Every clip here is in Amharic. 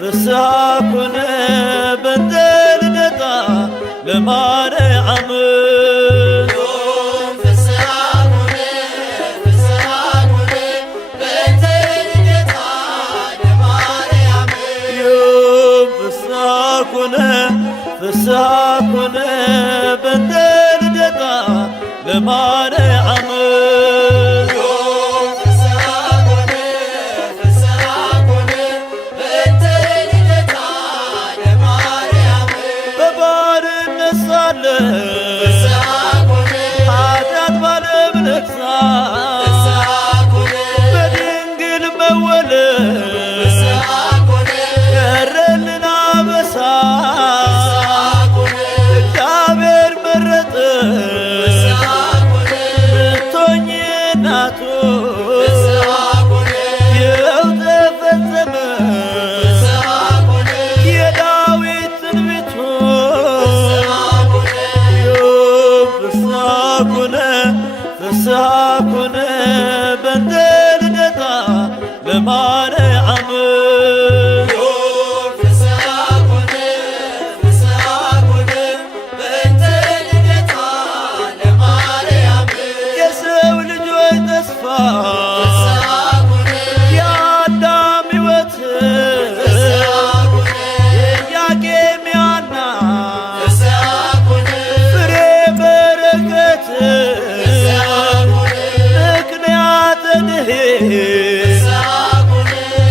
ፍስሐኩነ በእንተ ልደታ ለማርያም ፍስሐኩነ በእንተ ልደታ ለማርያም ኃጢአት ባለም ነግሣ በድንግል መወለድ ቀረልን አበሳ እግዚአብሔር መረጠሽ ልትሆኚ እናቱ ይኸው ተፈጸመ የዳዊት ትንቢቱ ፍስሐኩነ በእንተ ልደታ ለማርያም የሰው ልጆች ተስፋ የአዳም ሕይወት የኢያቄም የሐና ፍሬ በረከት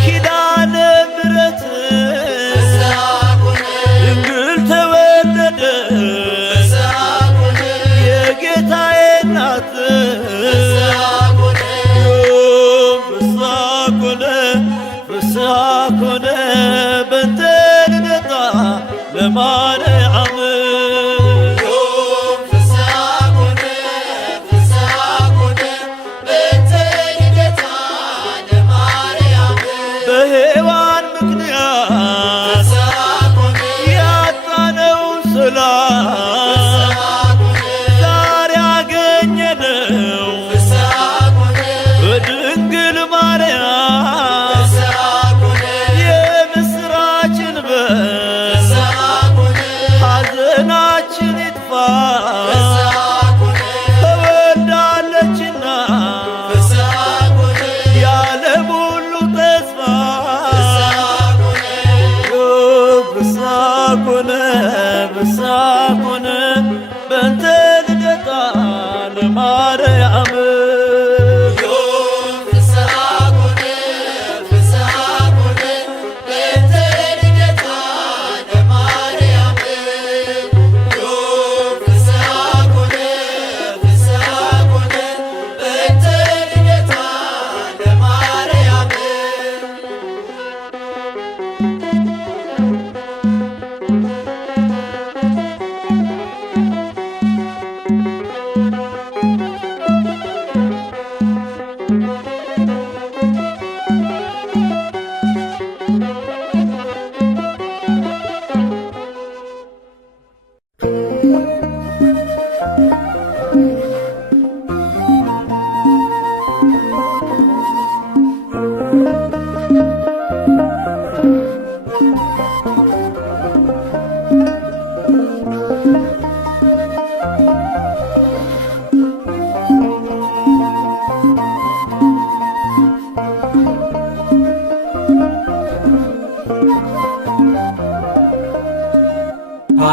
ኪዳነ ምሕረት ድንግል ተወለደች የጌታዬ እናት ፍስሐኩነ በእንተ ልደታ ለማርያም በሔዋን ምክንያት ያጣነውን ሰላም ዛሬ አገኘነው በድንግል ማርያም የምስራችን በል ሐዘናችን ይጥፋ ተወልዳለችና የዓለም ሁሉ ተስፋ ፍስሐኩነ በእንተ ልደታ ለማርያም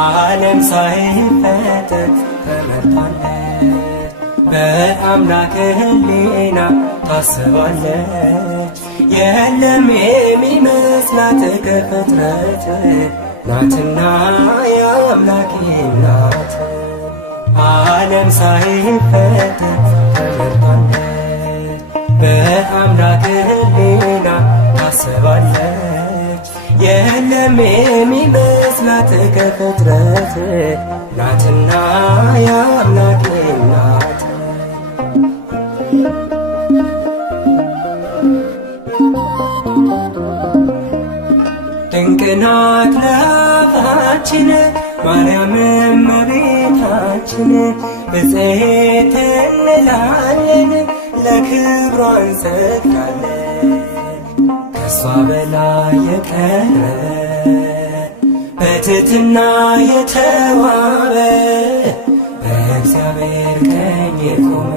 ዓለም ሳይፈጠር ተመርጣለች፣ በአምላክ ሕሊና ታስባለች። የለም የሚመስላት ከፍጥረት ናትና የአምላክ ናት። ዓለም ሳይፈጠር ተመርጣለች፣ በአምላክ ሕሊና ታስባለች። የለም የሚመስላት ከፍጥረት ናትና የአምላክ ናት። ድንቅ ናት ለአፋችን ማርያም እመቤታችን። ብፅዕት እንላለን ለክብሯ እንሰግዳለን። ከሷ በላይ የቀረበ በትሕትና የተዋበ በእግዚአብሔር ቀኝ የቆመ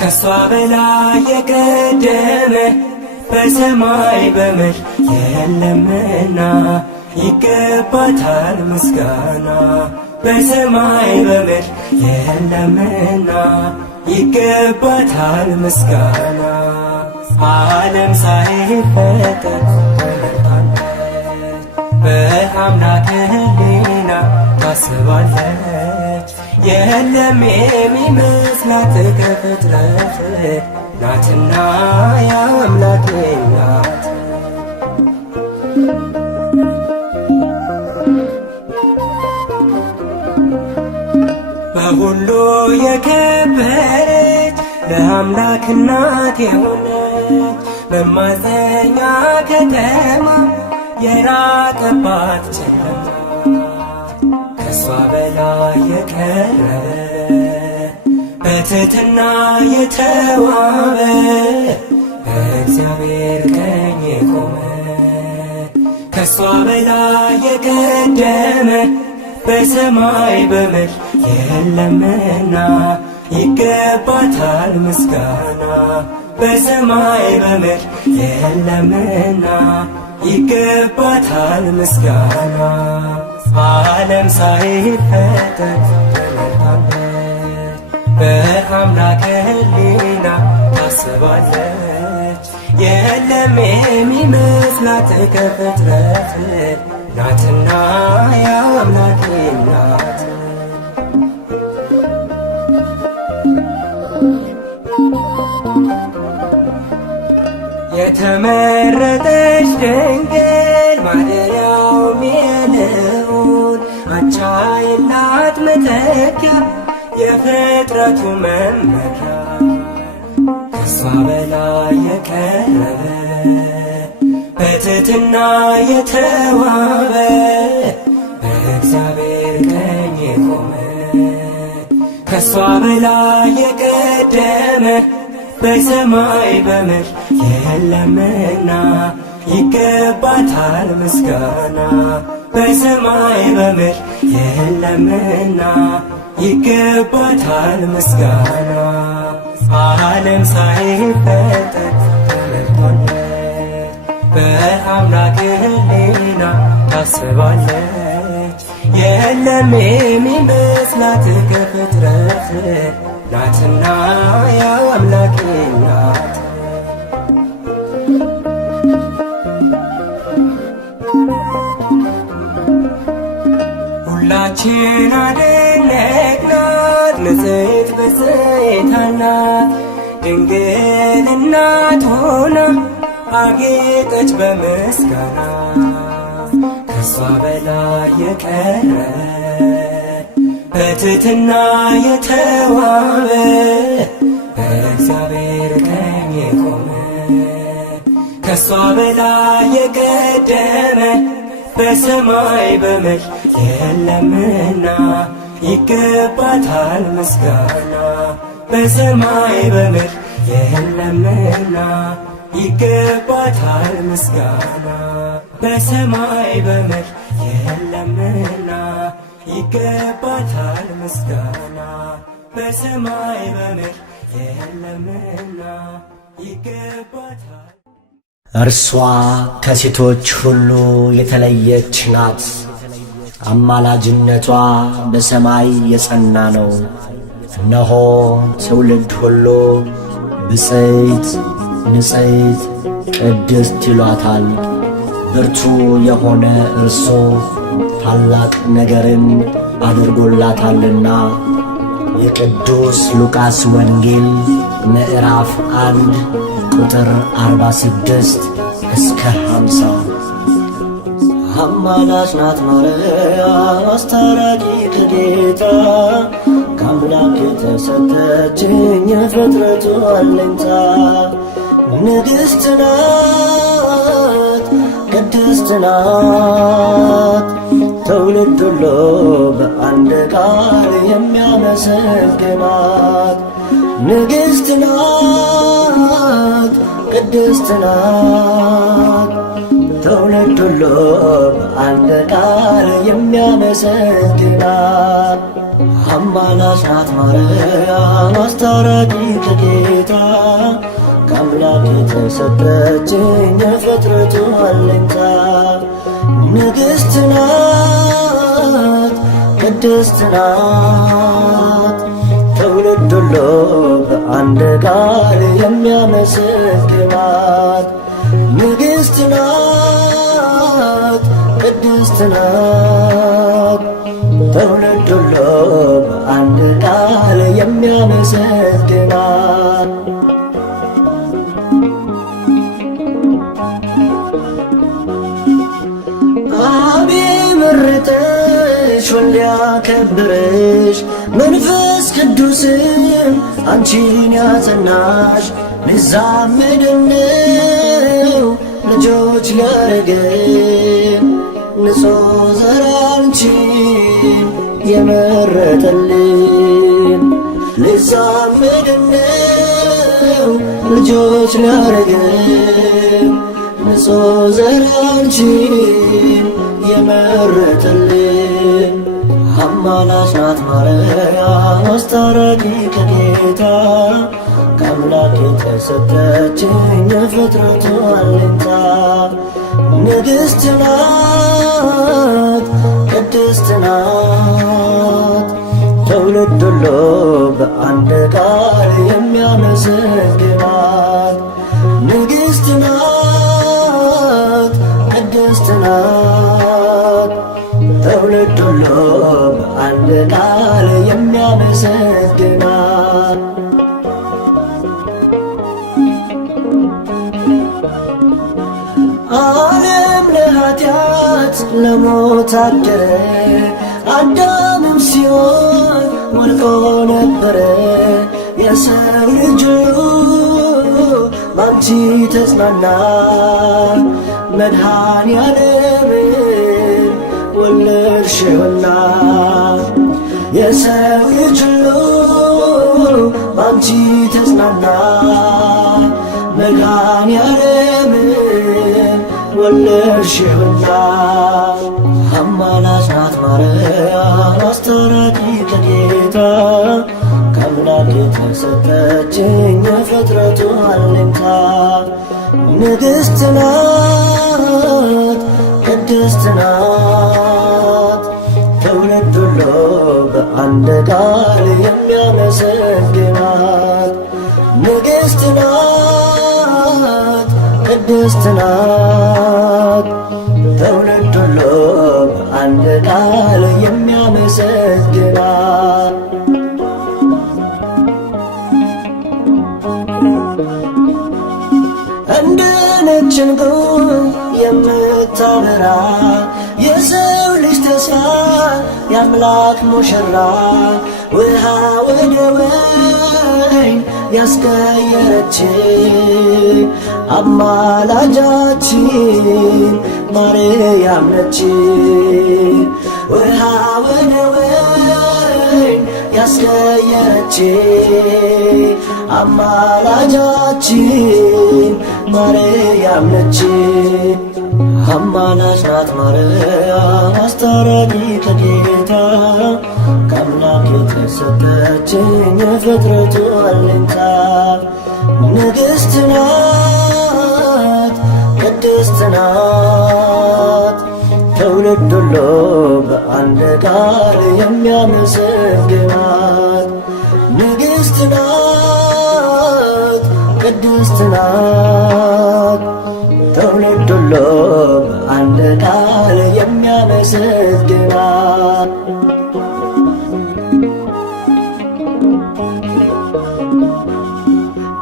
ከሷ በላይ የቀደመ በሰማይ በምድር የለምና ይገባታል ምስጋና። በሰማይ በምድር የለምና ይገባታል ምስጋና። ዓለም ሳይፈጠር በአምላክ ሕሊና ታስባለች። የለም የሚመስላት ከፍጥረት ናትና ያው አምላኬ ናት። በሁሉ የከበረች ለአምላክ እናት የሆነች መማፀኛ ከተማ የራቀባት ጨለማ ከሷ በላይ የቀረበ በትሕትና የተዋበ በእግዚአብሔር ቀኝ የቆመ ከሷ በላይ የቀደመ በሰማይ በምድር የለምና ይገባታል ምስጋና። በሰማይ በምድር የለምና ይገባታል ምስጋና። ዓለም ሳይፈጠር በአምላክ ሕሊና ታስባለች። የለም የሚመስላት ከፍጥረት ናትና ያው አምላኬ ናት። የተመረጠች ድንግል ማደሪያውም የልዑል አቻ የላት መተኪያ የፍጥረቱ መመኪያ ከሷ በላይ የቀረበ በትሕትና የተዋበ በእግዚአብሔር ቀኝ የቆመ ከሷ በላይ የቀደመ በሰማይ በምድር የለምና ይገባታል ምስጋና። በሰማይ በምድር የለምና ይገባታል ምስጋና። ዓለም ሳይፈጠር ተመርቷለች በአምላክ ሕሊና ታስባለች። የለም የሚመስላት ከፍጥረት ናትና ያው አምላኬ ናት። ሁላችን አደነቅናት ንጽሕት ብፅዕት ናት ድንግል እናት ሆና አጌጠች በምስጋና ከሷ በላይ የቀረበ በትሕትና የተዋበ በእግዚአብሔር ቀኝ የቆመ ከሷ በላይ የቀደመ በሰማይ በምድር የለምና ይገባታል ምስጋና። በሰማይ በምድር የለምና ይገባታል ምስጋና። በሰማይ በምድር የለምና ይገባታል ምስጋና። በሰማይ በምድር የለምና ይገባታል። እርሷ ከሴቶች ሁሉ የተለየች ናት። አማላጅነቷ በሰማይ የጸና ነው። እነሆ ትውልድ ሁሉ ብፅዕት ንጽሕት ቅድስት ይሏታል። ብርቱ የሆነ እርሱ ታላቅ ነገርን አድርጎላታልና። የቅዱስ ሉቃስ ወንጌል ምዕራፍ 1 ቁጥር 46 እስከ 50። አማላጅ ናት ማርያም አስታራቂ ከጌታ ከአምላክ የተሰጠችኝ የፍጥረቱ አለኝታ። ንግሥት ናት ቅድስት ቅድስት ናት። ትውልድ ሁሉ በአንድ ቃል የሚያመሰግናት ንግሥት ናት፣ ቅድስት ናት። ትውልድ ሁሉ በአንድ ቃል የሚያመሰግናት አማላጅ ናት ማርያም አስታራቂ ከጌታ ከአምላክ የተሰጠችኝ የፍጥረቱ አለኝታ ንግሥት ናት፣ ቅድስት ናት። ትውልድ ሁሉ በአንድ ቃል የሚያመሰግናት ንግሥት ናት፣ ቅድስት ናት። ትውልድ ሁሉ በአንድ ቃል የሚያመሰግናት አብ መረጠሽ ወልድ ያከበረሽ መንፈስ ቅዱስም አንቺን ያጸናሽ ልዛመድነው ልጆች ሊያረገን ንጹሕ ዘር አንቺን የመረጠልን ልዛመድነው ልጆች ሊያረገን ንጹሕ ዘር አንቺን የመረጠልን አማላጅ ናት ማርያም አስታራቂ ከጌታ ከአምላክ የተሰጠችኝ የፍጥረቱ አለኝታ ንግሥት ናት፣ ቅድስት ናት። ትውልድ ሁሉ በአንድ ቃል የሚያመሰግናት ንግሥት ናት፣ ቅድስት ናት። ትውልድ ሁሉ በአንድ ቃል የሚያመሰግናት ዓለም ለኃጢአት ለሞት አደረ አዳምም ሲሆን ወድቆ ነበረ የሰው ልጅ ባንቺ ተጽናና መድኃኔዓለምን ወለድሽውና የሰው ልጅ ባንቺ ተጽናና መድኃኔዓለምን ወለድሽውና አማላጅ ናት ማርያም አስታራቂ ከጌታ ከአምላክ የተሰጠችኝ የፍጥረቱ አለኝታ ንግሥት ናት፣ ቅድስት ናት። ትውልድ ሁሉ በአንድ ቃል የሚያመሰግናት ንግሥት ናት፣ ቅድስት ናት። ትውልድ ሁሉ በአንድ ቃል የሚያመሰግናት እንደ ነጭ ዕንቁ የምታበራ የሰው ልጅ ተስፋ የአምላክ ሙሽራ ውሃ ወደ ወይን ያስቀየረች አማላጃችን ማርያም ነች። ውሃ ወደ ወይን ያስቀየረች አማላጃችን ማርያም ነች። አማላጅ ናት ማርያም አስታራቂ ከጌታ ከአምላክ የተሰጠችኝ የፍጥረቱ አለኝታ ንግሥት ናት፣ ቅድስት ናት። ትውልድ ሁሉ በአንድ ቃል የሚያመሰግናት ንግሥት ናት፣ ቅድስት ናት። ትውልድ ሁሉ በአንድ ቃል የሚያመሰግናት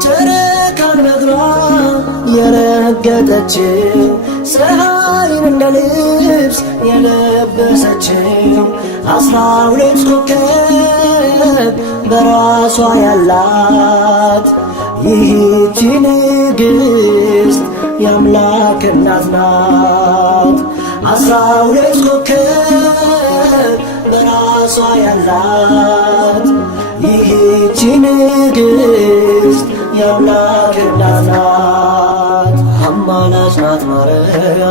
ጨረቃን በእግሯ የረገጠችው ፀሐይን እንደ ልብስ የለበሰችው 12 ኮከብ በራሷ ያላት ይህች ንግሥት የአምላክ እናት ናት። 12 ኮከብ በራሷ ያላት ይህች ንግሥት የአምላክ እናት ናት። አማላጅ ናት ማርያም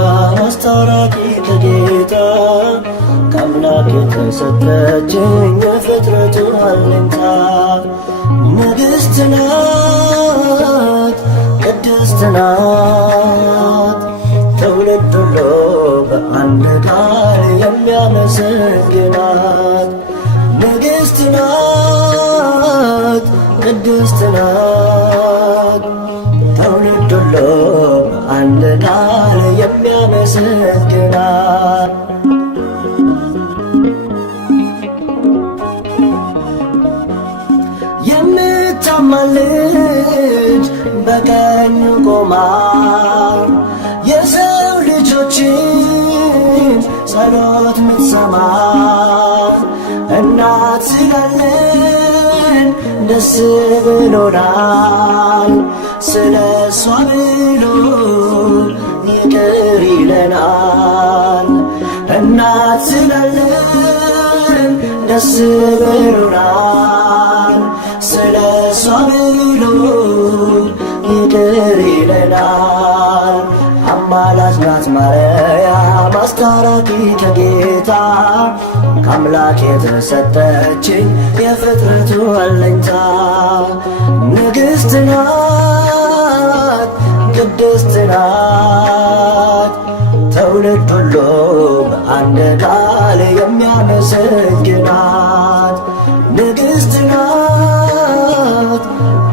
አስታራቂ ከጌታ ከአምላክ የተሰጠችኝ የፍጥረቱ አለኝታ ንግሥት ናት ቅድስት ናት ትውልድ ሁሉ በአንድ ቃል የሚያመሰግናት ንግሥት ናት ቅድስት ናት ትውልድ ሁሉ በአንድ ቃል የሚያመሰግናት የምታማልድ በቀኙ ቆማ የሰው ልጆችን ጸሎት ምትሰማ እናት ስላለን ደስ ብሎናል። ስለ እሷ ብሎ ይቅር ይለናል። እናት ስላለን ደስ ብሎናል። ስለ እሷ ብሎ ይቅር ይለናል። አማላጅ ናት ማርያም አስታራቂ ከጌታ ከአምላክ የተሰጠችኝ የፍጥረቱ አለኝታ ንግሥት ናት ቅድስት ናት ትውልድ ሁሉ በአንድ ቃል የሚያመሰግናት ንግሥት ናት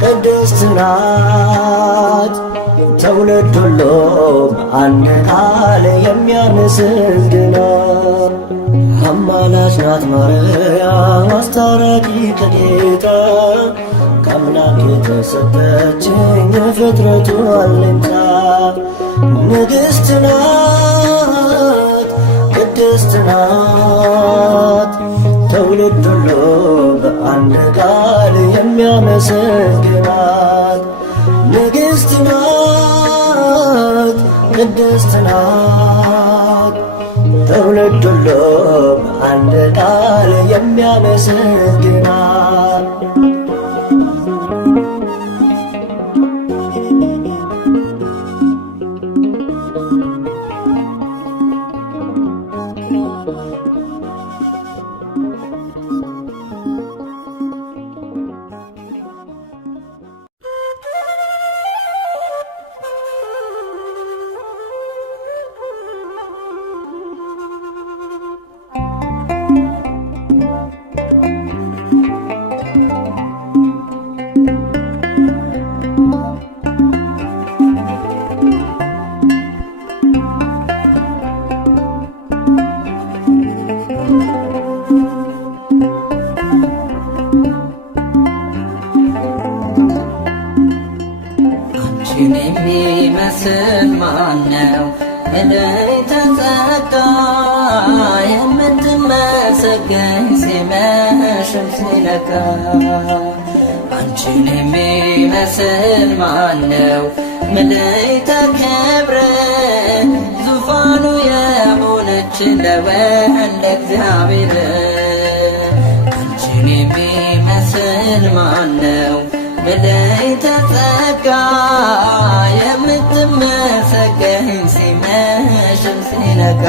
ቅድስት ናት ትውልድ ሁሉ በአንድ ቃል የሚያመሰግናት አማላጅ ናት ማርያም አስታራቂ ከጌታ ከአምላክ የተሰጠችኝ የፍጥረቱ አለኝታ ንግሥት ናት ቅድስት ናት ትውልድ ሁሉ በአንድ ቃል የሚያመሰግናት ንግሥት ናት ቅድስት ናት ትውልድ ሁሉ በአንድ ቃል የሚያመሰግናት አንቺን የሚመስል ማነው? እለይ ተጸጋ የምትመሰገኝ ሲመሽም ሲነጋ አንቺን የሚመስል ማነው? ምልዕተ ክብር ዙፋኑ የሆነች ለወልደ እግዚአብሔር አንቺን የሚመስል ማነው? ምልዕተ ጸጋ የምትመሰገኝ ሲመሽም ሲነጋ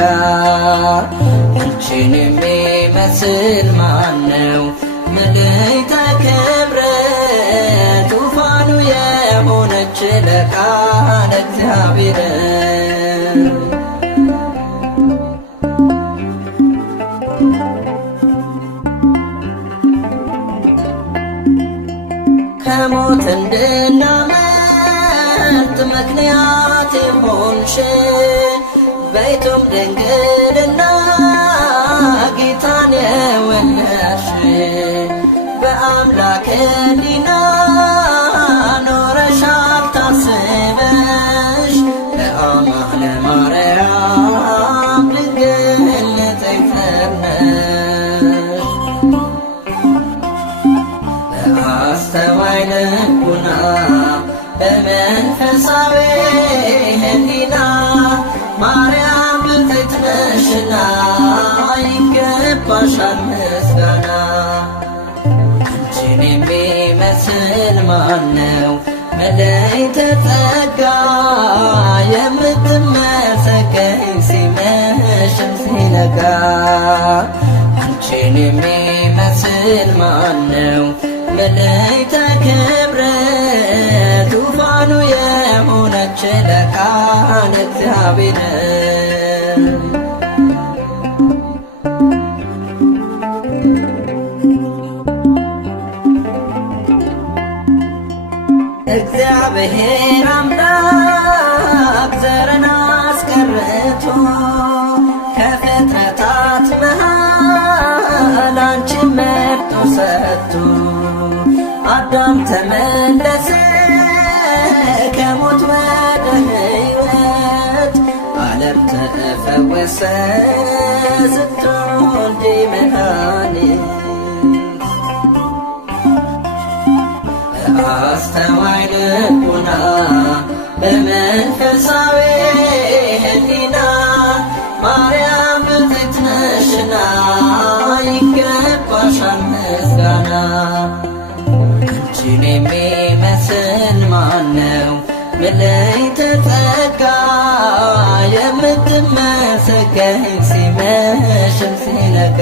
አንቺን የሚመስል ማነው? ምልዕተ ክብር ዙፋኑ የሆነች ለቃለ እግዚአብሔር ከሞት እንድናመልጥ ምክንያት የሆንሽ በይቱም ድንግልና ጌታን የወለድሽ በአምላክ ሕሊና ኖረሻል ታስበሽ ለማርያም ድንግል ንጽሕት ነሽ በአስተዋይ ልቡና በመንፈሳዊ ሕሊና ማርያም ብፅዕት ነሽና ይገባሻል ምስጋና። አንቺን የሚመስል ማነው መላእክተ ጸጋ የምትመሰገኝ ሲመሽም ሲነጋ። አንቺን የሚመስል ማነው መላእክተ ክብር ዙፋኑ የሆነች ለቃለ እግዚአብሔር። እግዚአብሔር አምላክ ዘርን አስቀርቶ ከፍጥረታት መሃል አንቺን መርጦ ሰጥቶ አዳም ተመለሰ ከሞት ወደ ሕይወት ዓለም ተፈወሰ ስትወልጂ መድኃኒት። አስተዋይ ልቡና በመንፈሳዊ ሕሊና ማርያም ብፅዕት ነሽና ይገባሻል ምስጋና። አንቺን የሚመስል ማነው መላእክተ ጸጋ የምትመሰገኝ ሲመሽም ሲነጋ።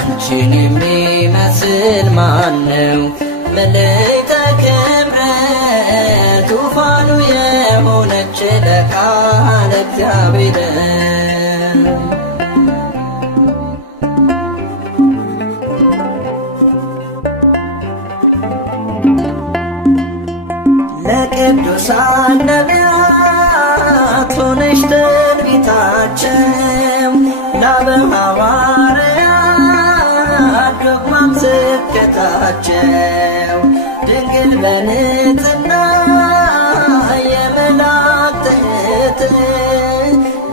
አንቺን የሚመስል ማነው መላእክተ ክብር ዙፋኑ የሆነች ለቃለ እግዚአብሔር። ለቅዱሳን ነቢያት ሆነሽ ትንቢታቸው ለአበው ሐዋርያት ዶግማም ስብከታቸው ድንግል በንጽሕና የመላእክት እህት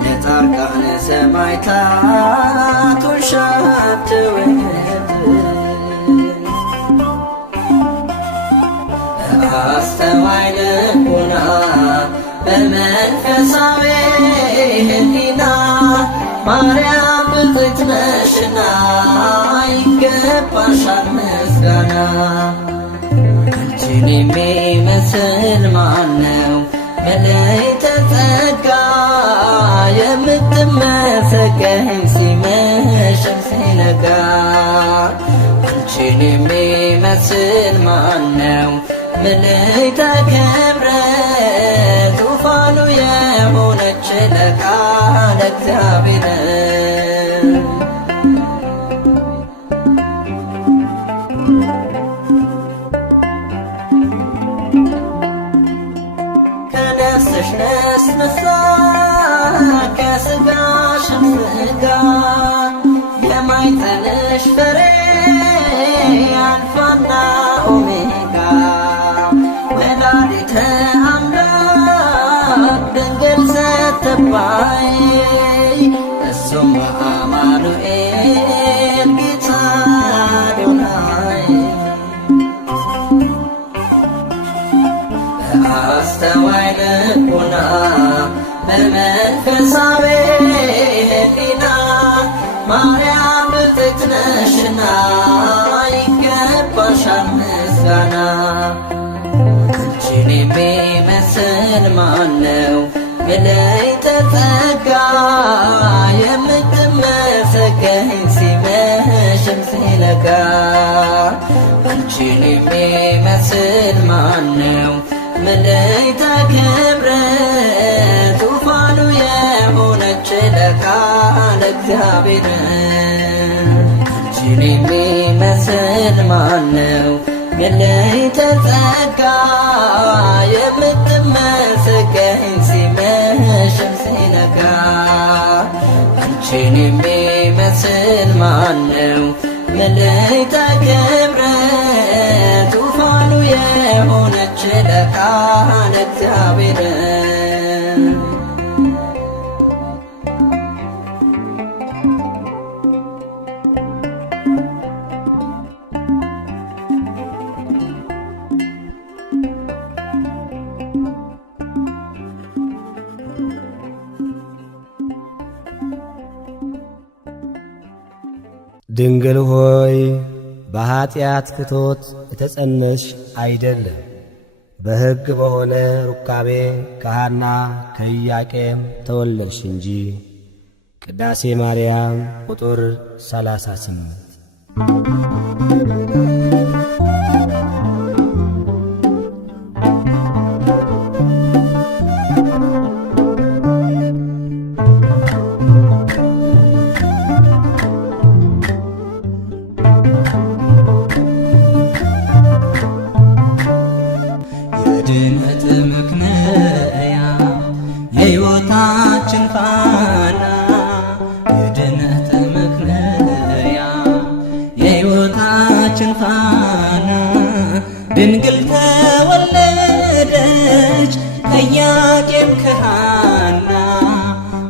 ለጻድቃነ ሰማዕታት ሆንሻቸው እህት። አስተዋይ ልቡና በመንፈሳዊ ሕሊና ማርያም ብፅዕት ነሽና ይገባሻል ምስጋና። አንቺን የሚመስል ማነው መላእክተ ጸጋ የምትመሰገኝ ሲመሽም ሲነጋ። አንቺን የሚመስል ማነው መላእክተ ክብር ዙፋኑ የሆነች ለቃለ እግዚአብሔር። ከነፍስሽ ነስንሳ ከሥጋሽም ሥጋ የማኅፀንሽ ፍሬ አልፋና ኦሜጋ ወላዲተ አምላክ ድንግል ስትባይ እሱም አማኑኤል ጌታ አዶናይ። አስተዋይ ልቡና በመንፈሳዊ ሕሊና ማርያም ብፅዕት ነሽና ይገባሻል ምስጋና። አንቺን የሚመስል ማነው መላእክተ ጸጋ የምትመሰገኝ ሲመሽም ሲነጋ። አንቺን የሚመስል ማነው መላእክተ ክብር ዙፋኑ የሆነች ለቃለ እግዚአብሔር። አንቺን የሚመስል ማነው መላእክተ ጸጋ የምትመሰገኝ ሲመሽም ሲነጋ። አንቺን የሚመስል ማነው መላእክተ ክብር ዙፋኑ የሆነች ለቃለ እግዚአብሔር። ድንግል ሆይ በኀጢአት ፍቶት የተጸነስሽ አይደለም፣ በሕግ በሆነ ሩካቤ ከሐና ከኢያቄም ተወለድሽ እንጂ። ቅዳሴ ማርያም ቁጥር 38። የድነት ምክንያት የሕይወታችን ፋና፣ የድነት ምክንያት የሕይወታችን ፋና፣ ድንግል ተወለደች ከኢያቄም ከሐና፣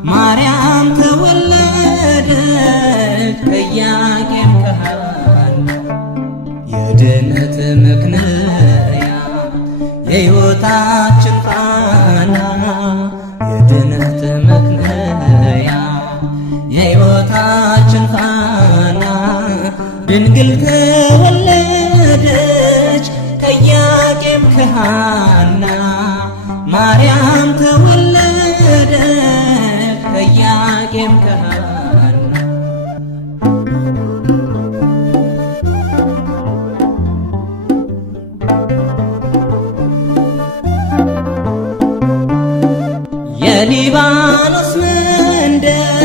ማርያም ተወለደች ከኢያቄም ከሐና። የድነት ምክንያት የሕይወታችን ፋና፣ የድነት ምክንያት የሕይወታችን ፋና፣ ድንግል ተወለደች ከኢያቄም ከሐና፣ ማርያም ተወለደች ከኢያቄም ከሐና። የሊባኖስ መንደር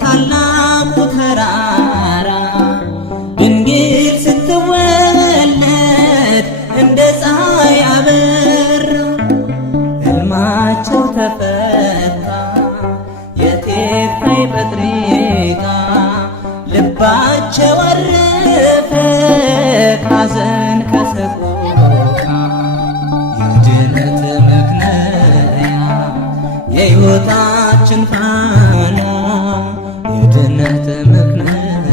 ታላቁ ተራራ ድንግል ስትወለድ እንደ ፀሐይ አበራ። ሕልማቸው ተፈታ የቴርፋይ ጴጥሪቃ፣ ልባቸው አረፈ ካዘን ከሰቆቃ። የድነት ምክንያት የሕይወታችን ፋና፣ የድነት ምክንያት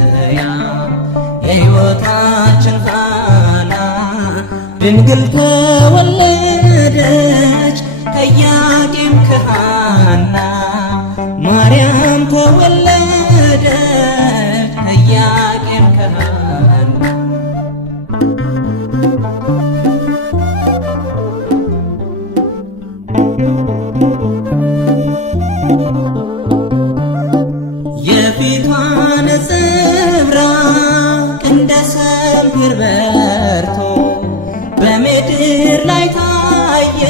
የሕይወታችን ፋና፣ ድንግል ተወለደች ከኢያቄም ከሐና፣ ማርያም ተወለደች ከኢያቄም ከሐና። የፊቷ ነጸብራቅ እንደ ሰምፔር በርቶ በምድር ላይ ታየ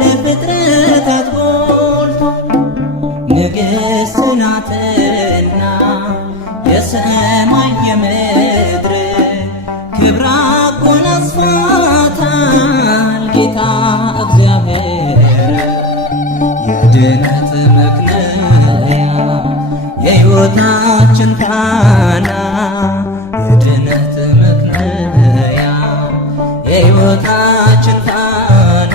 ለፍጥረታት ጎልቶ። ንግሥት ናትና የሰማይ የምድር ክብር አጎናጽፏታል ጌታ እግዚአብሔር። የድነት ምክንያት የሕይወታችን ፋና፣ የድነት ምክንያት የሕይወታችን ፋና፣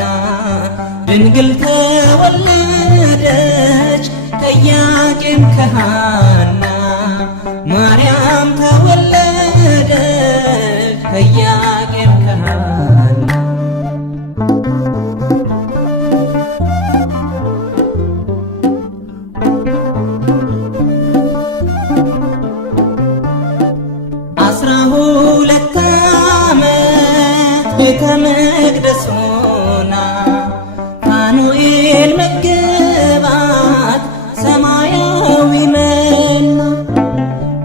ድንግል ተወለደች ከኢያቄም ከሐና፣ ማርያም ተወለደች ከኢያቄም ከሐና። ሁለት ዓመት ቤተ መቅደስ ሆና ፋኑኤል መገባት ሰማያዊ መና።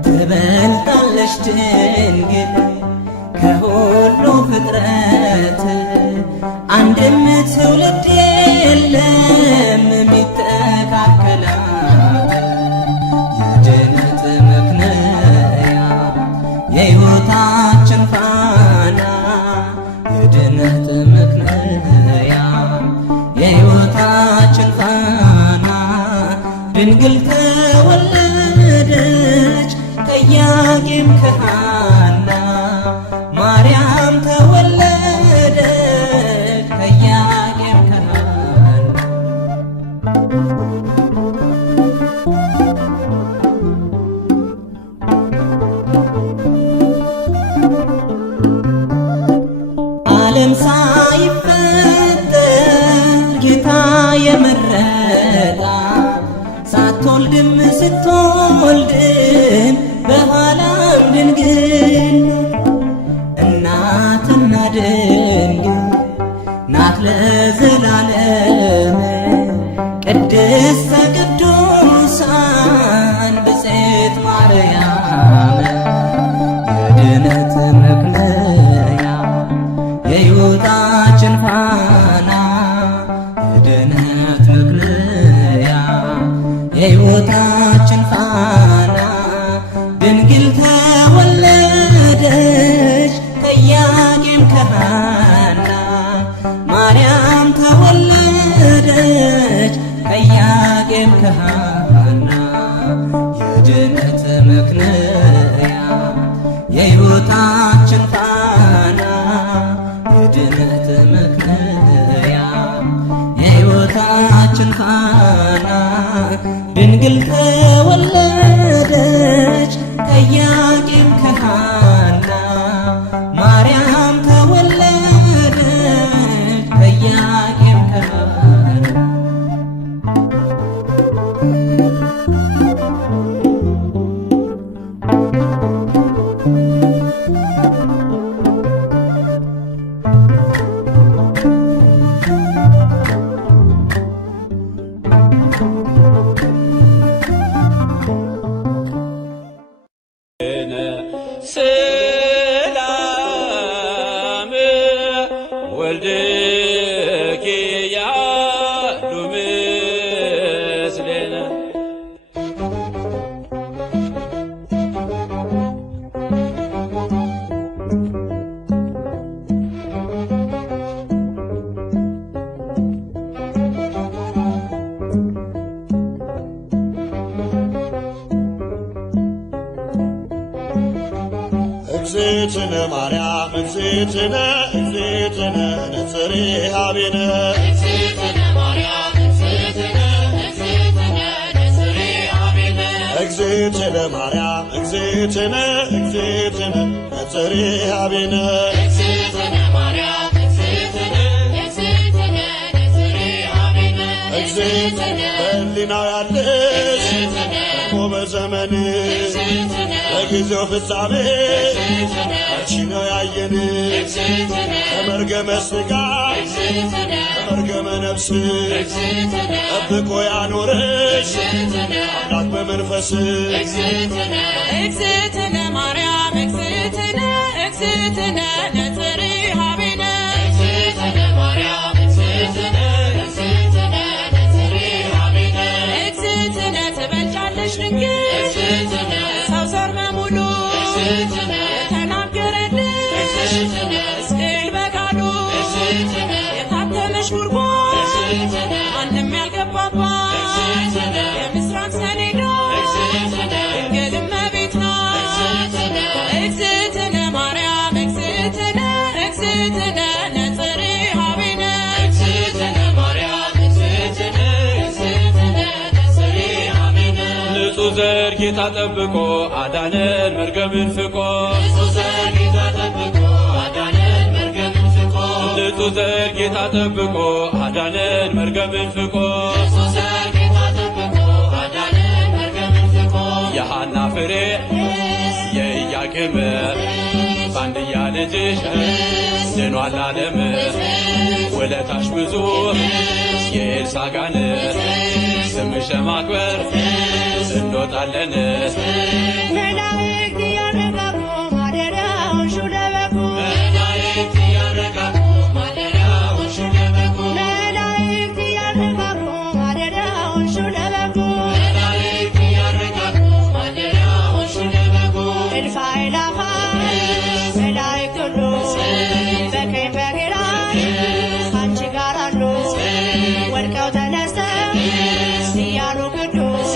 ትበልጣለች ድንግል ከሁሉ ፍጥረት፣ አንድም ትውልድ የለም የሚተካከላት። የድነት ምክንያት የሕይወታችን ፋና፣ የድነት ምክንያት የሕይወታችን ፋና፣ ድንግል ተወለደች ከኢያቄም ከሐና፣ ማርያም ተወለደች ከኢያቄም ከሐና። ዓለም ሳይፈጠር ጌታ የመረጣት፣ ሳትወልድም ስትወልድም በኋላ ድንግል እናትና ድንግል ናት ለዘላለም ቅድስተ ቅዱሳን ብፅዕት ማርያም የድነት መክለያ የሕይወታችን ፋና የድነት መክለያ የሕይወታችን ፋና ድንግል ተወለደች ከኢያቄም ከሐና ማርያም ተወለደች ከኢያቄም ከሐና የድነት መክለያ የሕይወታችን ፋና የድነት መክለያ የሕይወታችን ፋና ድንግል ተወለደች ከኢያቄም ከሐና ማርያም ተወለደች ከኢያቄም ከሐና ሰላም ወልድኪ ያሉ ምስሌነ እግዝእትነ ማርያም እግዝእትነ እግዝእትነ ነጽሬ ኀቤነ እግዝእትነ ማርያም እግዝእትነ እግዝእትነ ነጽሬ ኀቤነ እግዝእትነ በሕሊናው ያለሽ ቆመ ዘመን በጊዜው ፍጻሜ አንቺ ነው ያየን ከመርገመ ሥጋ ከመርገመ ነፍስ ጠብቆ ያኖረሽ አምላክ በመንፈስ እግዝእትነ ማርያም እግዝእትነ እግዝእትነ ነጽሬ ኀቤነ እግዝእትነ ትበልጫለሽ ድንግል ሰው ዘር በሙሉ የተናገረልሽ ሕዝቅኤል በቃሉ የታተመሽ ጉድጓድ ማንም ያልገባባት የምስራቅ ሰሌዳ ድንግል እመቤት ናት። እግዝእትነ ማርያም እግዝእትነ እግዝእትነ ነጽሬ ኀቤነ ንጹሕ ዘር ጌታ ጠብቆ አዳነን መርገምን ፍቆ ንጹሕ ዘር ጌታ ጠብቆ አዳነን መርገምን ፍቆ የሐና ፍሬ የኢያቄም ባንድያ ልጅሽ ድኗል ዓለም ውለታሽ ብዙ የኤልሳጋን ስምሽ ማክበር እንወጣለን መላእክት እያረጋጉ ማደሪያውን ሹለበኩ መላእክት እያረጋጉ ማደሪያውን ሹለበኩ መላእክት እያረጋጉ ማደሪያውን ሹለበኩ እልፍ አእላፋት መላእክት ሁሉ በቀኝ በግራ ከአንቺ ጋር አሉ ወድቀው ተነስተው እያሉ ቅዱስ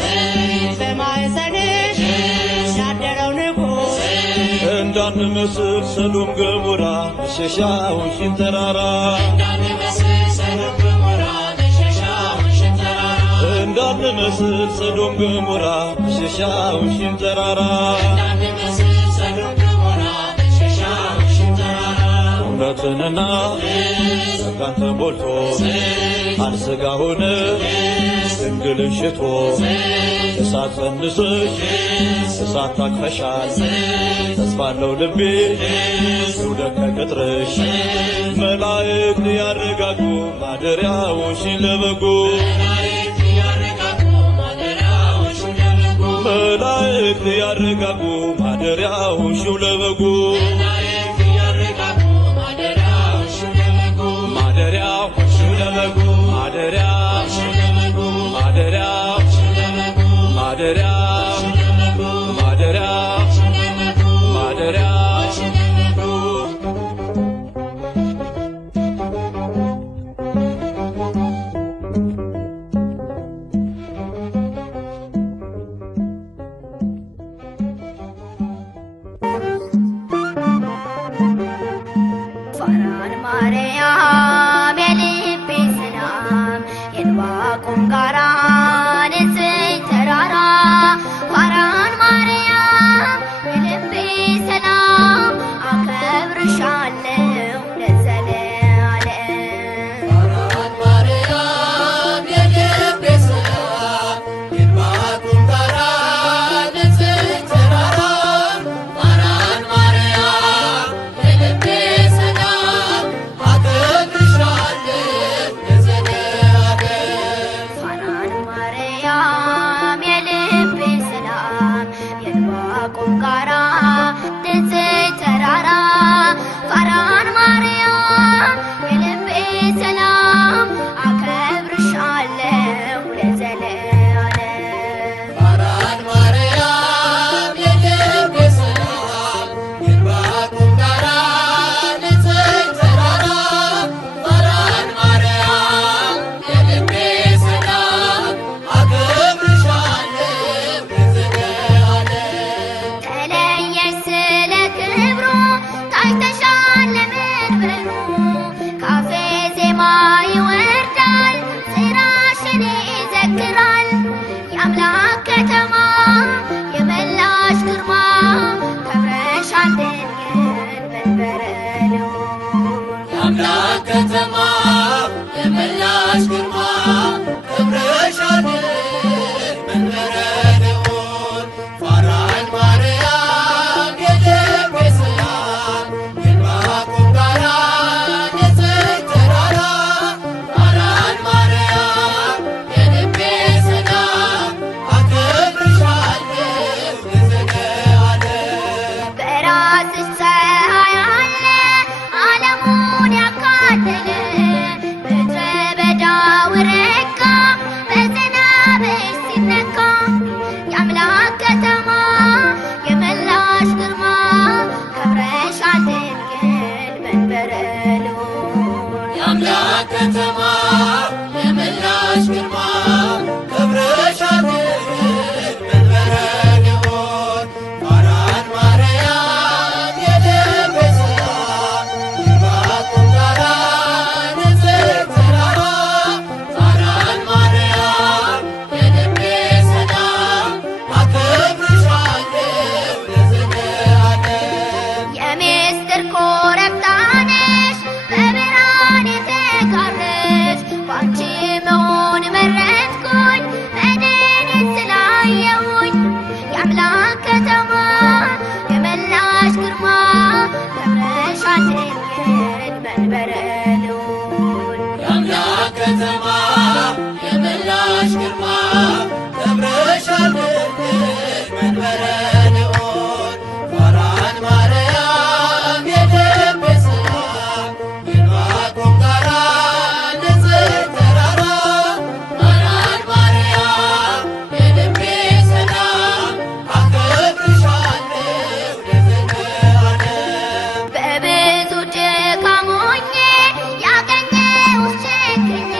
በማኅፀንሽ ያደረው ንጉሥ እንዳንመስል ሰዶም ገሞራ መሸሻውን ተራራ እንዳንመስል ሰዶም ገሞራ መሸሻውን ተራራ ምሕረትንና ጸጋን ተሞልቶ ቃል ሥጋ ሆነ ድንግልን ሽቶ እሳት ጸንሰሽ እሳት ታቅፈሻል ተስፋለው ልቤ ይውደቅ ከቅጥርሽ መላእክት ያረጋጉ ማደሪያዎሽን ለበጉ መላእክት ያረጋጉ ማደሪያዎሽን ለበጉ ማደሪያዎሽን ለበጉ ማደሪያዎሽን ለበጉ ማደሪያዎሽን ለበጉ ማደሪያዎሽን ለበጉ ማደሪያዎሽን ለበጉ ማደሪያዎሽን ለበጉ ፋራን ማርያም የልቤ ሰላም የዕንባቆም ጋራ ንጽሕት ተራራ ፋራን ማርያም የልቤ ሰላም አከብርሻለሁ ለዘለዓለም። ፋራን ማርያም የልቤ ሰላም የዕንባቆም ጋራ ንጽሕት ተራራ ፋራን ማርያም የልቤ ሰላም አከብርሻለሁ ለዘለዓለም። ፋራን ማርያም የልቤ ሰላም የዕንባቆም ጋራ ንጽሕት ተራራ ፋራን ማርያም የልቤ ሰላም አከብርሻለሁ ለዘለዓለም። ፋራን ማርያም የልቤ ሰላም የዕንባቆም ጋራ ንጽሕት ተራራ ፋራን ማርያም የልቤ ሰላም አከብርሻለሁ ለዘለዓለም። ተለየሽ ስለ ክብሩ ታይተሻል ለመንበሩ ካፌ ዜማ ይወርዳል ስራሽን ይዘክራል የአምላክ ከተማ የመላሽ ግርማ ከብረሻል ድንግል መንበረ ልዑል። የአምላክ ከተማ የመላሽ ግርማ ከብረሻል መንበረ ልዑል። ፋራን ማርያም የልቤ ሰላም የዕንባቆም ጋራ ንጽሕት ተራራ ፋራን ማርያም የልቤ ሰላም አከብርሻለሁ ለዘለዓለም። በራስሽ ፀሐይ አለ ዓለሙን ያካለለ ምድረ በዳው ረጋ በዝናብሽ ሲነካ የአምላክ ከተማ የመላሽ ግርማ ከብረሻል ድንግል መንበረ ልዑል። የአምላክ ከተማ የመላሽ ግርማ ከብረሻል መንበረ ልዑል። ፋራን ማርያም የልቤ ሰላም የዕንባቆም ጋራ ንጽሕት ተራራ ፋራን ማርያም የልቤ ሰላም አከብርሻለሁ ለዘለዓለም። የምስጢር ኮረብታ ነሽ በብርሃን የተጋረድሽ ባንቺ መሆን መረጥኩኝ መድንን ስላየሁኝ የአምላክ ከተማ የመላሽ ግርማ ከብረሻል ድንግል መንበረ ልዑል። የአምላክ ከተማ የመላሽ ግርማ ከብረሻል ድንግል መንበረ ልዑል። ፋራን ማርያም የልቤ ሰላም የዕንባቆም ጋራ ንጽሕት ተራራ ፋራን ማርያም የልቤ ሰላም አከብርሻለሁ ለዘለዓለም። በብዙ ድካም ሆኜ ያገኘሁሽ ችግኜ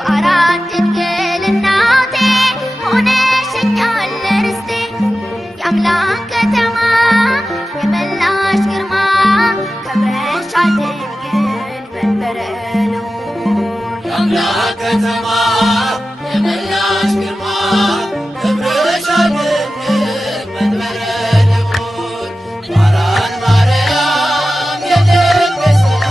ፋራን ድንግል እናቴ ሆነሽኛል ርስቴ የአምላክ ከተማ የመላሽ ግርማ ከብረሻል ድንግል መንበረ ልዑል። የአምላክ ከተማ የመላሽ ግርማ ከብረሻል ድንግል መንበረ ልዑል። ፋራን ማርያም የልቤ ሰላም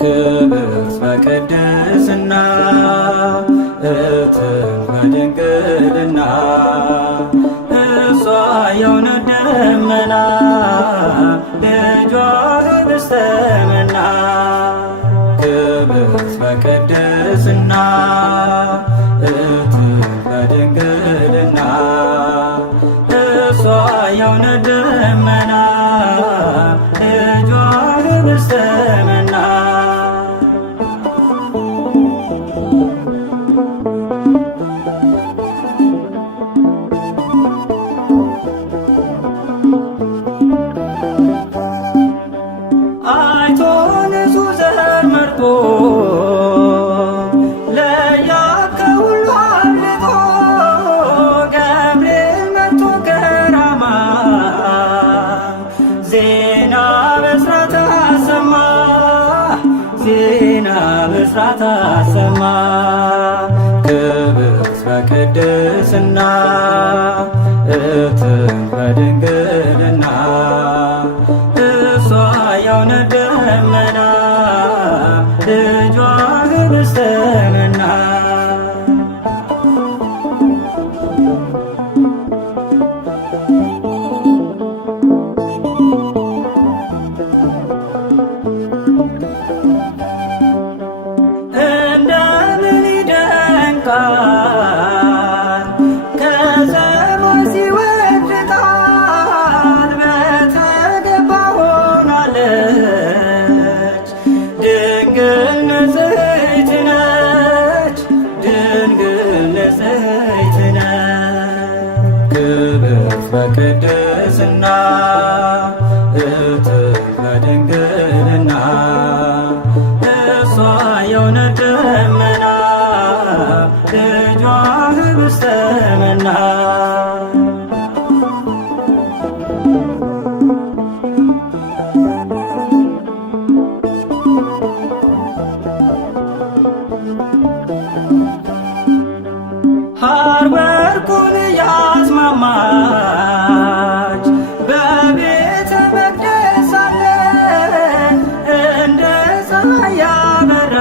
ክብርት በቅድስና እትም በድንግልና እሷ የእውነት ደመና ልጇ ኅብስተ መና። ክብርት በቅድስና እትም በድንግልና እሷ የእውነት ደመና ልጇ ኅብስተ መና። አይቶ ንጹሕ ዘር መርጦ ለያዕቆብ ከሁሉ አብልጦ ገብርኤል መጥቶ ከራማ ዜና ብስራት አሰማ ዜና ብስራት አሰማ። ክብርት በቅድስና እትም በድንግልና እሷ የእውነት ደመና ልጇ ኅብስተ መና። እንደምን ይደንቃል ከሰማይ ሲወርድ ቃል በተገባ ሆናለች ድንግል ንጽሕት ነች ድንግል ንጽሕት ነች። ክብርት በቅድስና እትም በድንግልና እሷ የእውነት ደመና ልጇ ኅብስተ መና። ሐር ወርቁን ያስማማች በቤተ መቅደስ ሳለ እንደ ፀሐይ ያበራ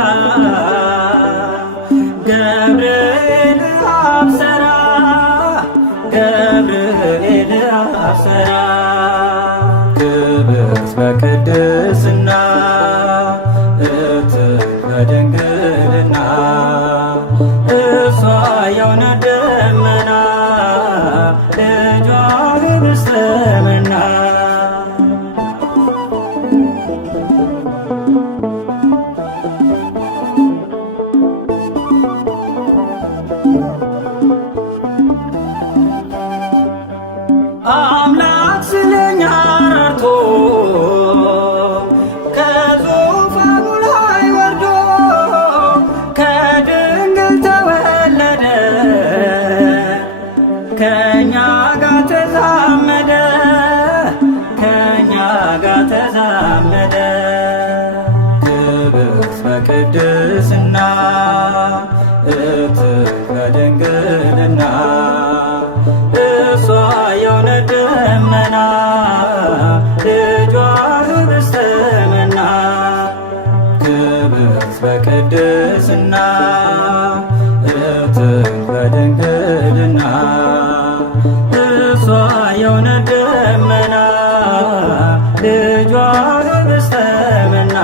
ገብርኤል አብሰራ ገብርኤል አብሰራ። ክብርት በቅድስና እትም በድንግልና እሷ የእውነት ደመና ልጇ ኅብስተ መና። አምላክ ስለኛ ራርቶ ከዙፋኑ ላይ ወርዶ ከድንግል ተወለደ ከእኛ ጋር ተዛመደ ከእኛ ጋር ተዛመደ። ክብርት በቅድስና እትም በድንግልና እሷ የእውነት ደመና ልጇ ኅብስተ መና። ክብርት በቅድስና እትም በድንግልና እሷ የእውነት ደመና ልጇ ኅብስተ መና።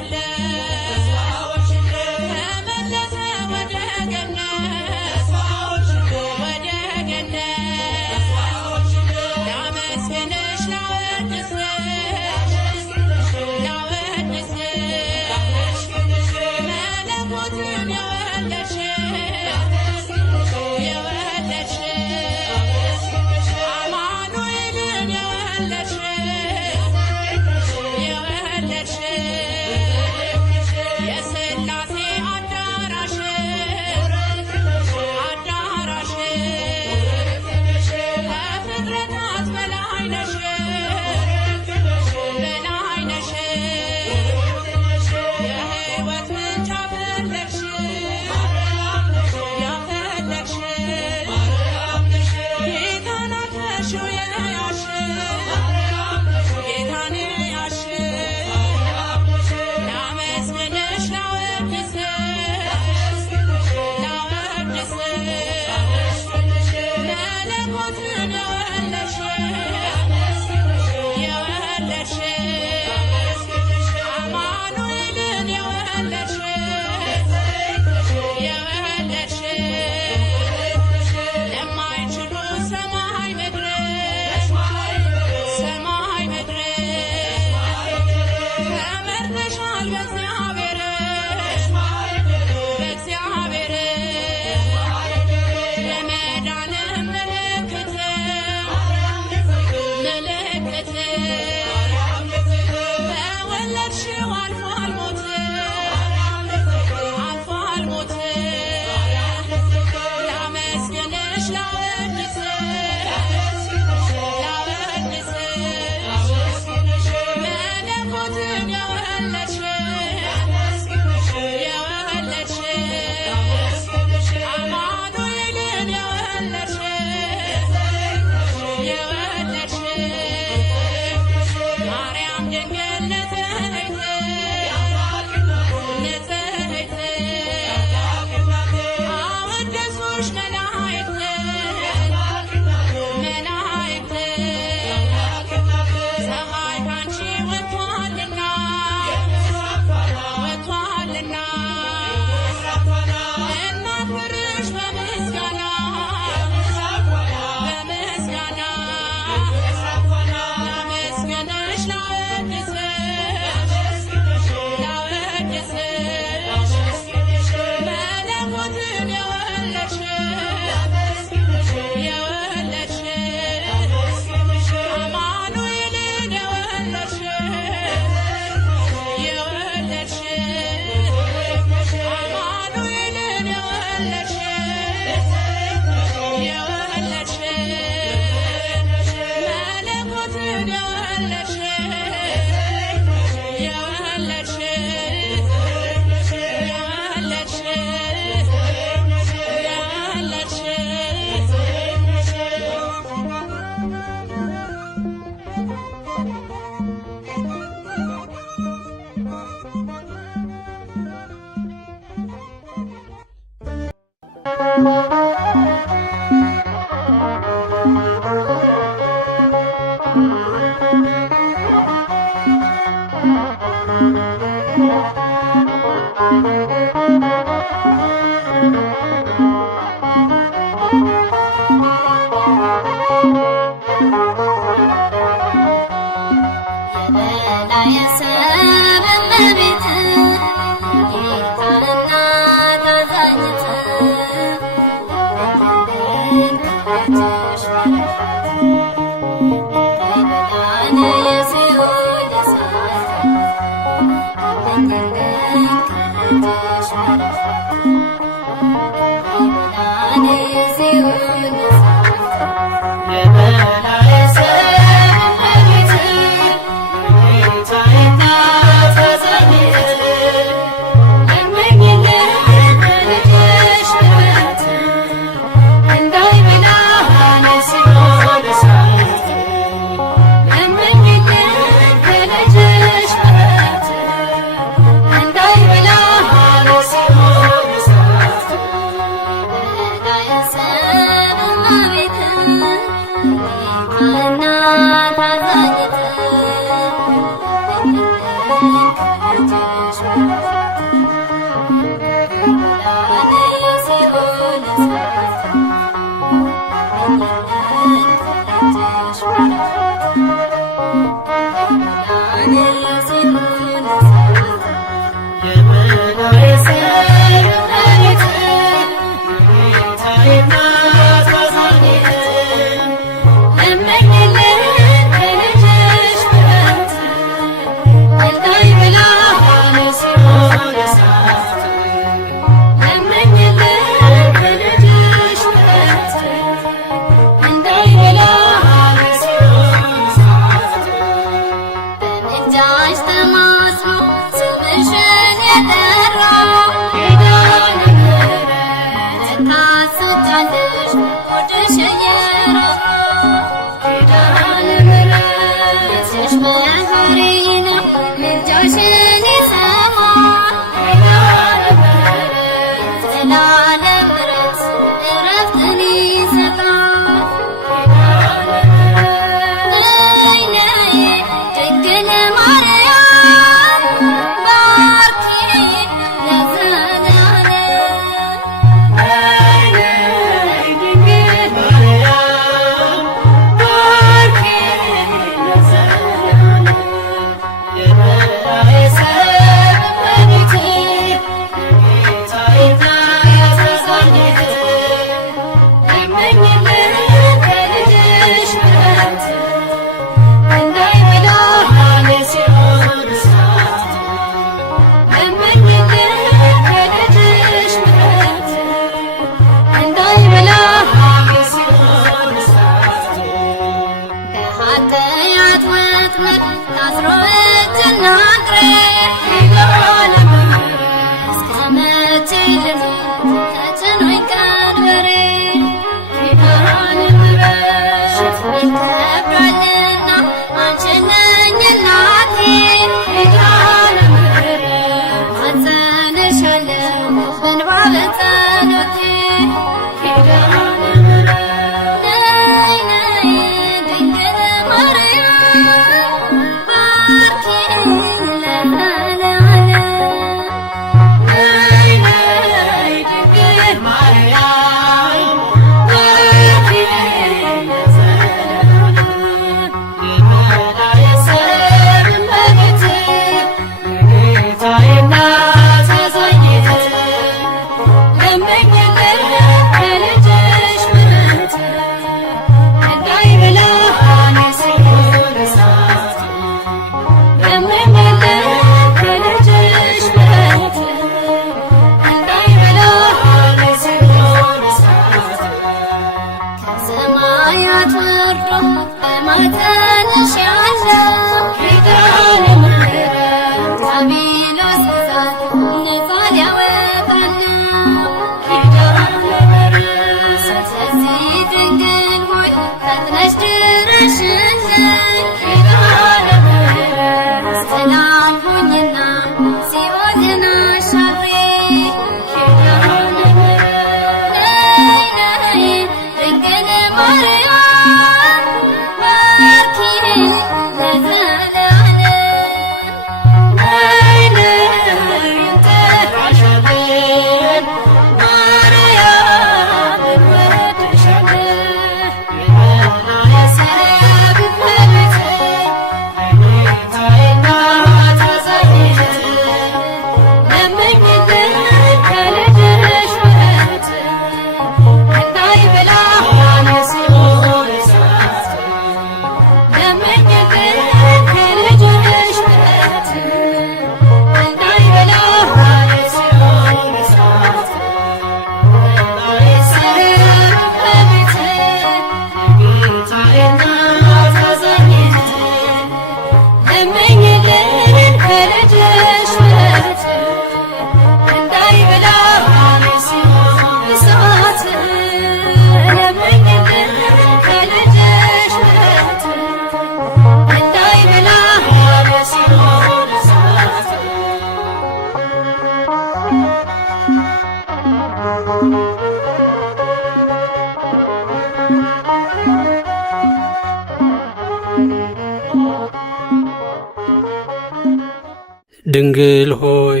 ድንግል ሆይ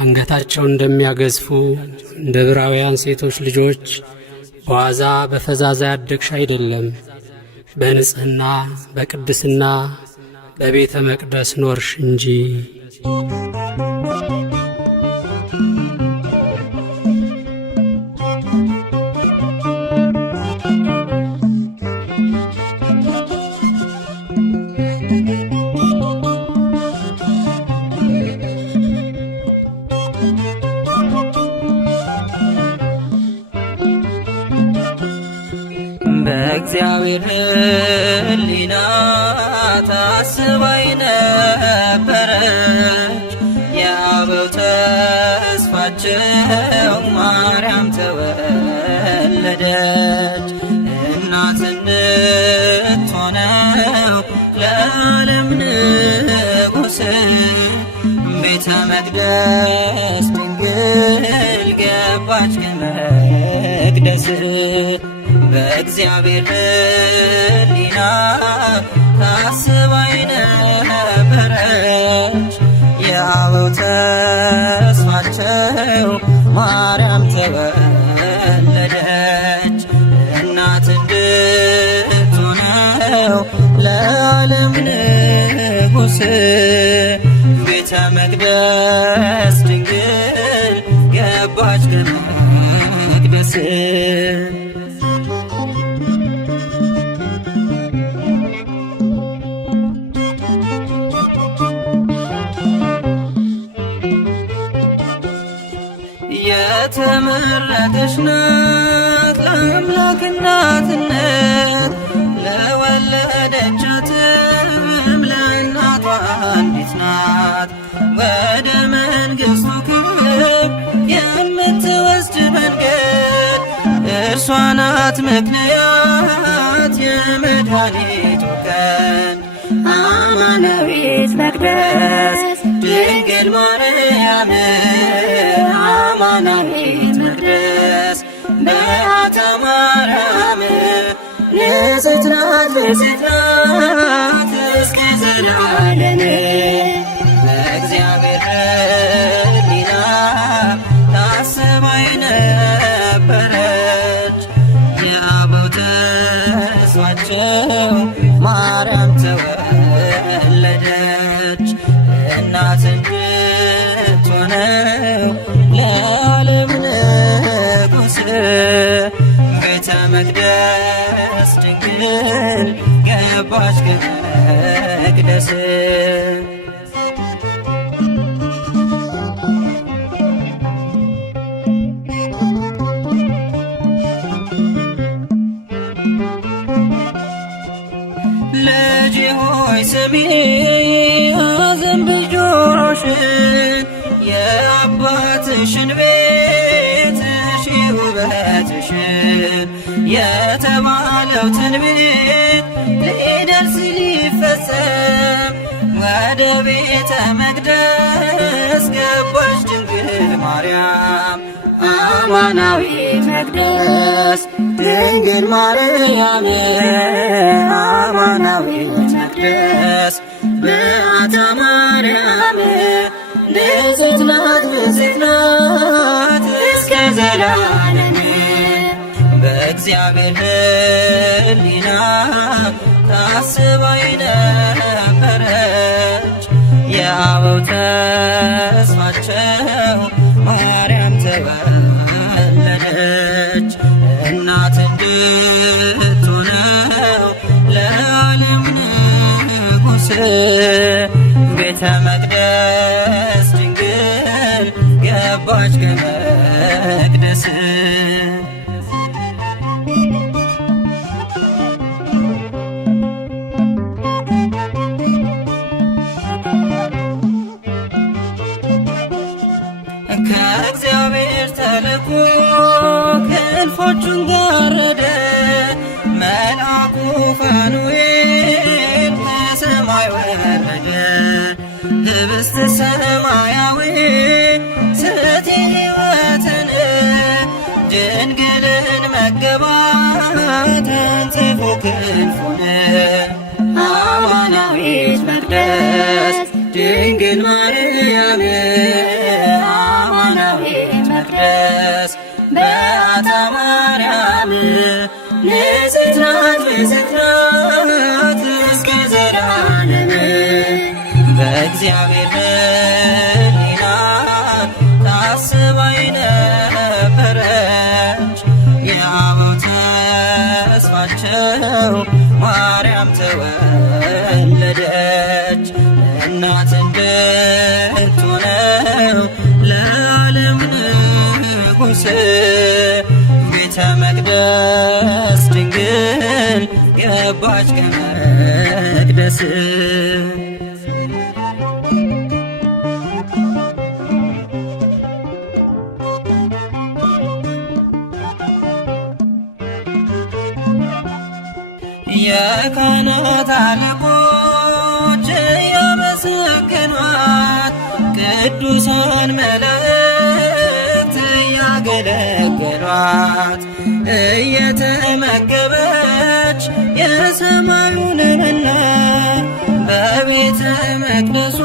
አንገታቸውን እንደሚያገዝፉ እንደ ዕብራውያን ሴቶች ልጆች በዋዛ በፈዛዛ ያደግሽ አይደለም። በንጽሕና በቅድስና በቤተ መቅደስ ኖርሽ እንጂ። በእግዚአብሔር ሕሊና ታስባይ ነበረች የአበው ተስፋቸው ማርያም ተወለደች። እናት እንድትሆነው ለዓለም ንጉሥ ቤተ መቅደስ ድንግል ገባች ከመቅደስ። በእግዚአብሔር ሕሊና ታስባይ ነበረች የአበው ተስፋቸው ማርያም ተወለደች። እናት እንድትሆነው ለዓለም ንጉሥ ቤተ መቅደስ ድንግል ገባች ከመቅደስ። የተመረጠች ናት ለአምላክ እናትነት ለወለደቻትም ለእናቷ አንዲት ናት። ወደ መንግሥቱ ክብር የምትወስድ መንገድ እርሷ ናት ምክንያት የመድኃኒቱ ቀን። አማናዊት መቅደስ ድንግል ማርያም አማናዊት መቅደስ በዓታ ማርያም ንጽሕት ናት ንጽሕት ናት እስከ ዘላለም። በእግዚአብሔር ሕሊና ታስባይ ነበረች የአበው ተስፋቸው ማርያም ተወለደች። እናት እንድትሆነው ለዓለም ንጉሥ ቤተ መቅደስ ድንግል ገባች ከመቅደስ። ልጄ ሆይ ስሚ አዘንብል ጆሮሽን የአባትሽን ቤት እሺ ውበትሽን የተባለው ትንቢት ሊደርስ ሊፈጸም ወደ ቤተ መቅደስ ገባች ድንግል ማርያም አማናዊት መቅደስ ድንግል ማርያም አማናዊት መቅደስ በዓታ ማርያም ንጽሕት ናት ንጽሕት ናት እስከ ዘላለም። በእግዚአብሔር ሕሊና ታስባይ ነበረች የአበው ተስፋቸው ማርያም ተወለደች። እናት እንድትሆነው ለዓለም ንጉሥ ቤተ መቅደስ ድንግል ገባች ከመቅደስ። ከእግዚአብሔር ተልኮ ክንፎቹን ጋረደ መልአኩ ፋኑኤል ከሰማይ ወረደ። ህብስተ ሰማያዊ ስእቲ ሕይወትን ድንግልን መገባት ተንጽፎ ክንፉን አማናዊት መቅደስ ድንግል ማርያም ማርያም አማናዊት መቅደስ በዓታ ማርያም ንጽሕት ናት ንጽሕት ናት እስከ ዘላለም በእግዚአብሔር ሕሊና ታስባ የነበረች የአበው ተስፋቸው ማርያም ተወለደች እናት እንድትሆነው ለዓለም ንጉሥ ቤተ መቅደስ ድንግል ገባች ከመቅደስ የካህናት አለቆች እያመሰገኗት ቅዱሳን መላእክት እያገለገሏት እየተመገበች የሰማዩን መና በቤተ መቅደሱ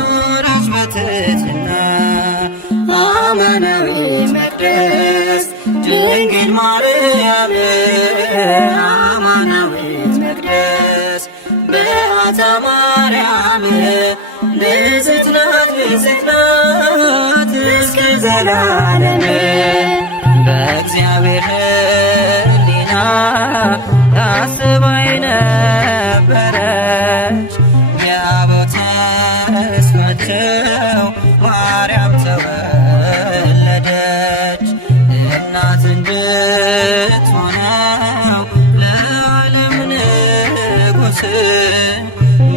ኖረች በትሕትና አማናዊት መቅደስ ድንግል ማርያም አማናዊት መቅደስ በዓታ ማርያም ንጽሕት ናት ንጽሕት ናት እስከ ዘላለም በእግዚአብሔር ሕሊና ታስባ የነበረች የአበው ተስፋቸው ማርያም ተወለደች እናት እንድትሆነው ለዓለም ንጉሥ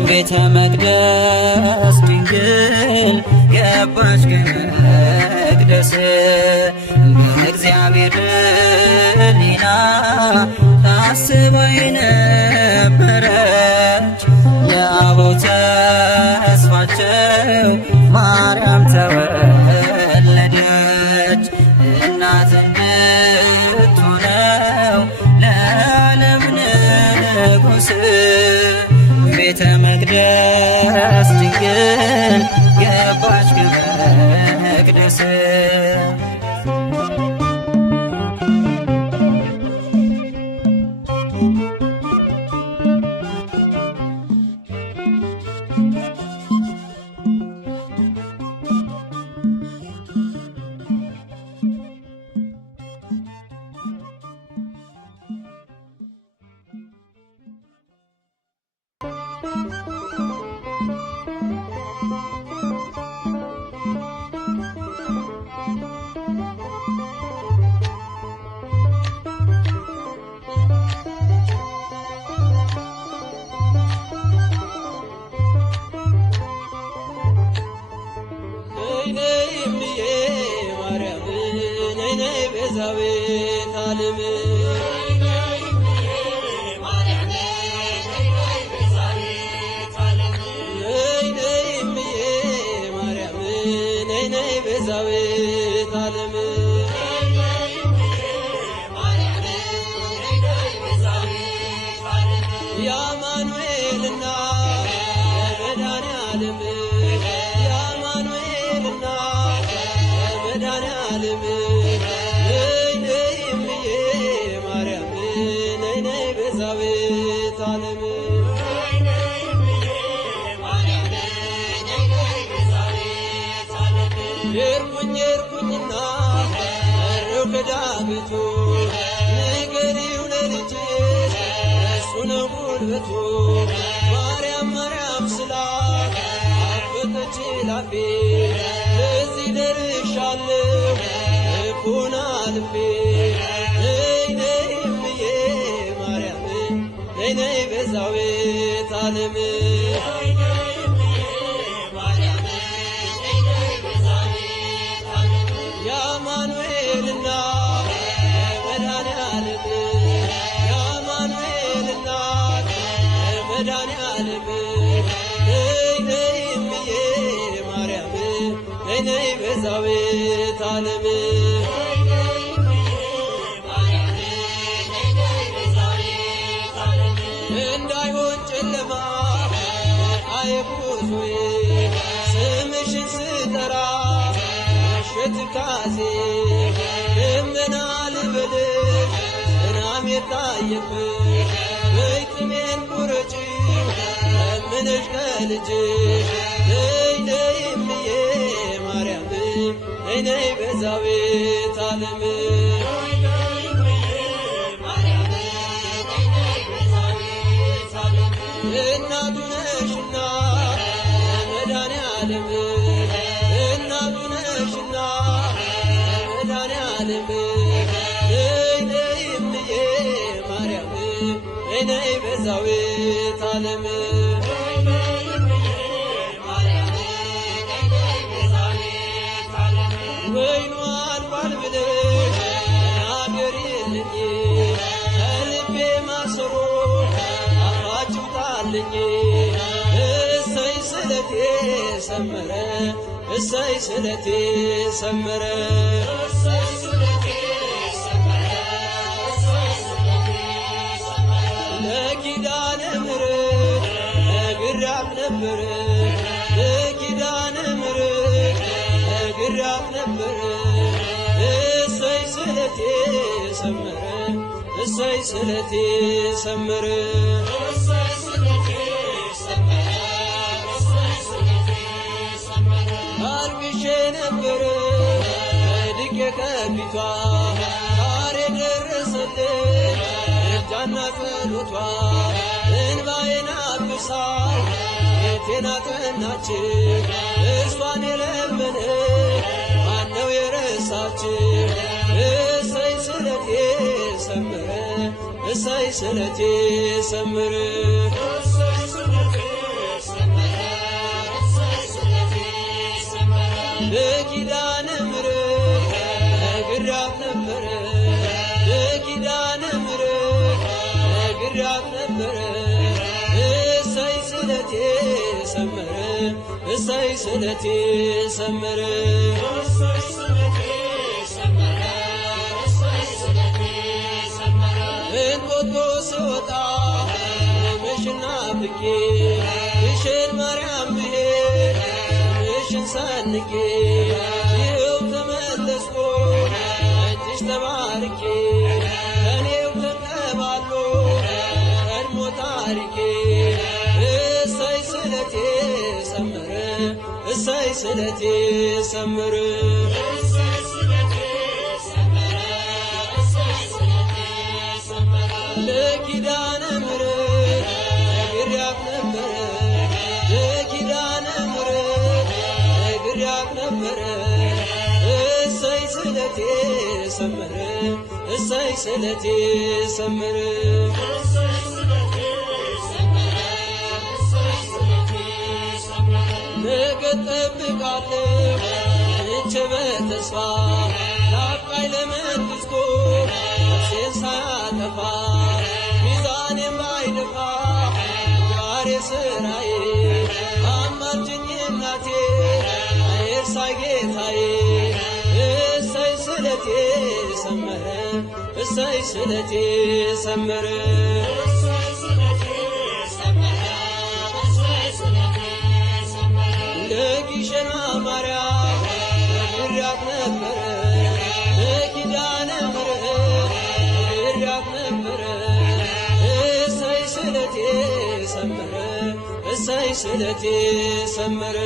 ቤተ መቅደስ ድንግል ገባች ከመቅደስ በእግዚአብሔር ሕሊና ታስባ የነበረች የአበው ተስፋቸው ማርያም ተወለደች እናት እንድትሆነው ለዓለም ንጉሥ ቤተ መቅደስ ድንግል ገባች ከመቅደስ ቤዛዊተ ዓለም ቤዛዊተ ዓለም የአማኑኤልና የመድኃኔዓለም የአማኑኤልና የመድኃኔዓለም ነይ ነይ እምዬ ማርያም ነይ ነይ ቤዛዊተ ዓለም የርኩኝና እረው ከዳገቱ ንገሪው ለልጅሽ እሱ ነው ጉልበቱ ማርያም ማርያም ስላት አፈተች ላፌ ለዚህ ደርሻለሁ ልቡና ልቤ ነይ ነይ እምዬ ማርያም ነይ ነይ ቤዛዊተ ዓለም የአማኑኤልና የመድኃኔዓለም የአማኑኤልና የመድኃኔዓለም ነይ ነይ እምዬ ማርያም ነይ ነይ ቤዛዊተ ዓለም እንዳይሆን ጨለማ አይጉዞዬ መከራ ትካዜ ደመና ልበልሽ ዝናብ የታየብሽ በይጥሜን ቁረጪ ለምነሽ ከልጅሽ ነይ ነይ እምዬ ማርያም ነይ ነይ ቤዛዊተ ዓለም እናቱ ነሽና መድኃኔዓለም እናቱ ነሽና መድኃኔዓለም ነይ ነይ እምዬ ማርያም ነይ ነይ ቤዛዊተ ዓለም ወይኑ አልቋል ብለሽ ተናገሪልኝ ከልቤ ማሰሮ አፋችሁ ጣልኝ እሰይ ስለቴ ሰመረ እሰይ ስለቴ ሰመረ ለኪዳነ ምሕረት ነግሬያት ነበር ለኪዳነ ምሕረት ነግሬያት ነበር እሰይ ስለቴ ሰመረ እሰይ ስለቴ ሰመረ አልቅሼ ነበር ወድቄ ከፊቷ ዛሬ ደረሰልኝ እርጃና ጸሎቷ እንባዬን አብሳው ቤቴን አቀናች እሷን የለመነ ማነው የረሳች እሰይ ስለቴ ሰመረ እሰይ ስለቴ ሰመረ ለኪዳነ ምሕረት ነግሬያት ነበር ለኪዳነ ምሕረት ነግሬያት ነበር እሰይ ስለቴ ሰመረ እሰይ ስለቴ ሰመረ እንጦጦ ስወጣ ምሽና ብቄ ግሸን ማርያም ብሄድ ምሽን ሰንቄ ይኸው ተመለስኩ እጅሽ ተባርኬ ከኔው ተቀባሎ ቀድሞ ታሪኬ እሰይ ስለቴ ሰመረ እሰይ ስለቴ ሰመረ ለኪዳነ ምሕረት ነግሬያት ነበር ለኪዳነ ምሕረት ነግሬያት ነበር እሰይ ስለቴ ሰመረ እሰይ ስለቴ ሰመረ ነገ እጠብቃለሁ እቼ በተስፋ ናፍቃኝ ለመንግሥቱ ነፍሴን ሳያጠፋ ሚዛኔም ባይደፋ ዛሬ ስራዬ አማልጅኝ እናቴ አይርሳኝ ጌታዬ እሰይ ስለቴ ሰመረ እሰይ ስለቴ ሰመረ ለግሸን ማርያም ነግሬያት ነበር ለኪዳነ ምሕረት ነግሬያት ነበር እሰይ ስለቴ ሰመረ እሰይ ስለቴ ሰመረ